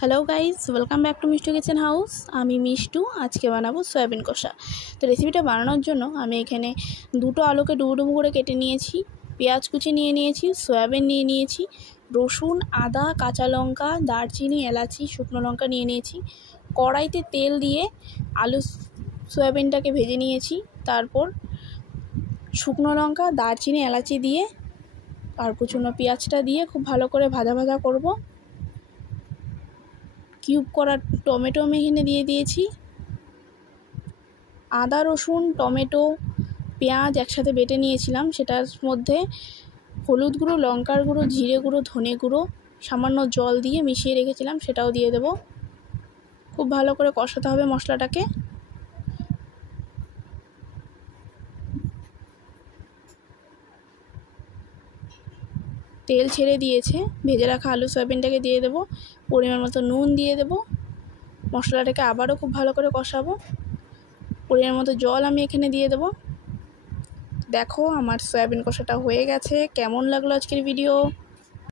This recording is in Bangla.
Hello guys, welcome back to Mishtu kitchen house. আমি মিষ্টু। আজকে বানাবো সয়াবিন কষা। তো রেসিপিটা বানানোর জন্য আমি এখানে দুটো আলুকে ডুবো ডুবো করে কেটে নিয়েছি, পেঁয়াজ কুচি নিয়ে নিয়েছি, সয়াবিন নিয়ে নিয়েছি, রসুন, আদা, কাঁচা লঙ্কা, দারচিনি, এলাচি, শুকনো লঙ্কা নিয়ে নিয়েছি। কড়াইতে তেল দিয়ে আলু সয়াবিনটাকে ভেজে নিয়েছি। তারপর শুকনো লঙ্কা, দারচিনি, এলাচি দিয়ে আর কুচনো পেঁয়াজটা দিয়ে খুব ভালো করে ভাজা ভাজা করব। কিউব করা টমেটো আমি এখানে দিয়ে দিয়েছি। আদা, রসুন, টমেটো, পেঁয়াজ একসাথে বেটে নিয়েছিলাম। সেটার মধ্যে হলুদ গুঁড়ো, লঙ্কার গুঁড়ো, জিরে গুঁড়ো, ধনে গুঁড়ো, সামান্য জল দিয়ে মিশিয়ে রেখেছিলাম, সেটাও দিয়ে দেব। খুব ভালো করে কষাতে হবে মশলাটাকে। তেল ছেড়ে দিয়েছে, ভেজে রাখা আলু সয়াবিনটাকে দিয়ে দেব। পরিমাণ মতো নুন দিয়ে দেব। মশলাটাকে আবারও খুব ভালো করে কষাবো। পরিমাণ মতো জল আমি এখানে দিয়ে দেব। দেখো আমার সয়াবিন কষাটা হয়ে গেছে। কেমন লাগলো আজকের ভিডিও?